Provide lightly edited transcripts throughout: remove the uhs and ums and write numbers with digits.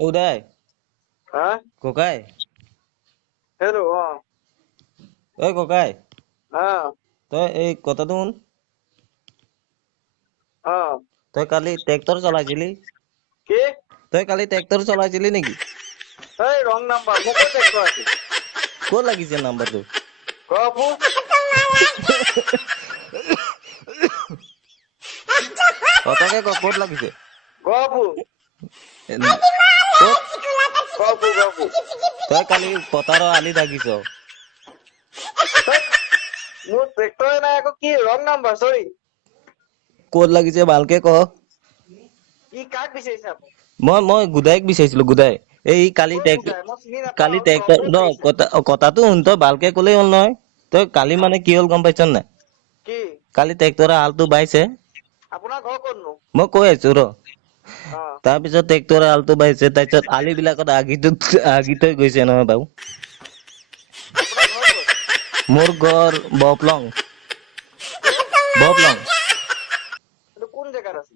উদয় হা ককাই হেল্ল' ঐ ককাই হা তই এই কথাটো শুন হা তই কালি ট্ৰেক্টৰ চলাইছিলি কি তই কালি ট্ৰেক্টৰ চলাইছিলি নেকি এই ৰং নাম্বাৰ মোৰ ক'ত ট্ৰেক্টৰ আছে ক'ত লাগিছে নাম্বাৰটো গহপুৰ সঁচাকে ক'ত লাগিছে গহপুৰ ক'ত গহপুৰ তই কালি পথাৰৰ আলি দাগিছ মোৰ ট্ৰেক্টৰে নাই আকৌ কি ৰং নাম্বাৰ চৰি ক'ত লাগিছে ভালকে ক কি কাক বিচাৰিছে আপুনি মই গুদাইক বিচাৰিছিলো গুদাই এই কালি ক'ত গোটাই মই চিনি নাপাওঁ ট্ৰেক্টৰ গহপুৰত ন লাগিছে কথাটো শুন তই ভালকে ক'লেই হ'ল নহয় তই কালি মানে কি হ'ল গম পাইছ নাই কি কালি ট্ৰেক্টৰে হালটো বাইছে আপোনাৰ ঘৰ ক'তনো মই কৈ আছো ৰ অ তাৰপিছত ট্ৰেক্টৰে হালটো বাইছে তাৰপিছত আলি বিলাকত আগি থৈ গৈছে নহয় বাৰু আপোনাৰ ঘৰ ক'ত মোৰ ঘৰ বপলং ক'ত বপলং এইটো কোন জেগাত আছে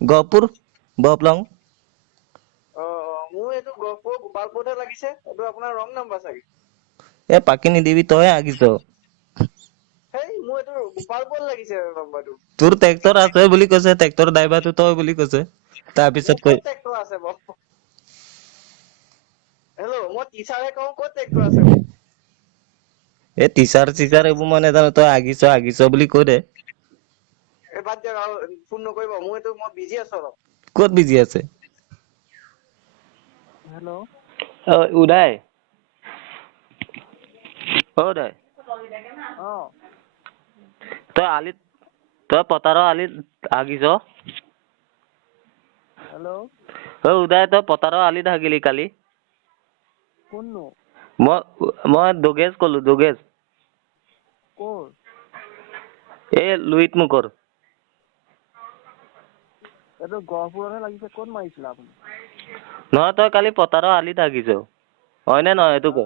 গহপুৰ বপলং মোৰ এইটো গহপুৰ গোপালপুৰতহে লাগিছে এইটো আপোনাৰ ৰং নাম্বাৰ চাগে এ পাকি নিদিবি তই আগিছ হেই মোৰ এইটো গোপালপুৰত লাগিছে নাম্বাৰটো তোৰ ট্ৰেক্টৰ আছে বুলি কৈছে ট্ৰেক্টৰ ড্ৰাইভাৰটো তই বুলি কৈছে তাৰপিছত মোৰ ক'ত কৈ ট্ৰেক্টৰ আছে বাৰু হেল্ল' মই টিচাৰে কওঁ ক'ত ট্ৰেক্টৰ আছে মোৰ এই টিচাৰ এইবোৰ মই নাজানো তই আগিছ বুলি কৈ দে এই বাদ দিয়ক আৰু ফোন নকৰিব মই বিজি আছো অলপ ক'ত বিজি আছে হেল্ল' উদয় উদয় অ তই পথাৰৰ আলিত হাগিছ হেল্ল' উদয় তই পথাৰৰ আলিত হাগিলি কালি কোননো মই যোগেশ ক'লো যোগেশ ক'ৰ এই লুইত মুকৰ এইটো গহপুৰতহে লাগিছে ক'ত মাৰিছিলে আপুনি নহয় তই কালি পথাৰৰ আলিত হাগিছ হয়নে নহয় এইটো ক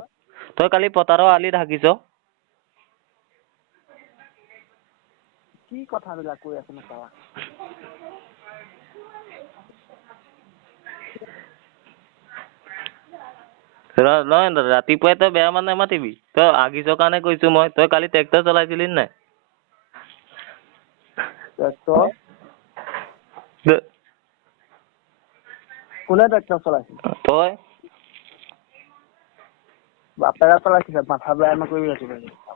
তই কালি পথাৰৰ আলিত হাগিছ কি কথাবিলাক কৈ আছে নো ছাৰ নহয় ৰাতিপুৱাই তই বেয়া মানুহ নামাতিবি তই হাগিছ কাৰণে কৈছো মই তই কালি ট্ৰেক্টৰ চলাইছিলি নাই ট্ৰেক্টৰ কোনে ট্ৰেক্টৰ চলাইছিল তই বাপেৰে চলাইছিলে মাথা বেয়া নকৰিবি ৰাতিপুৱা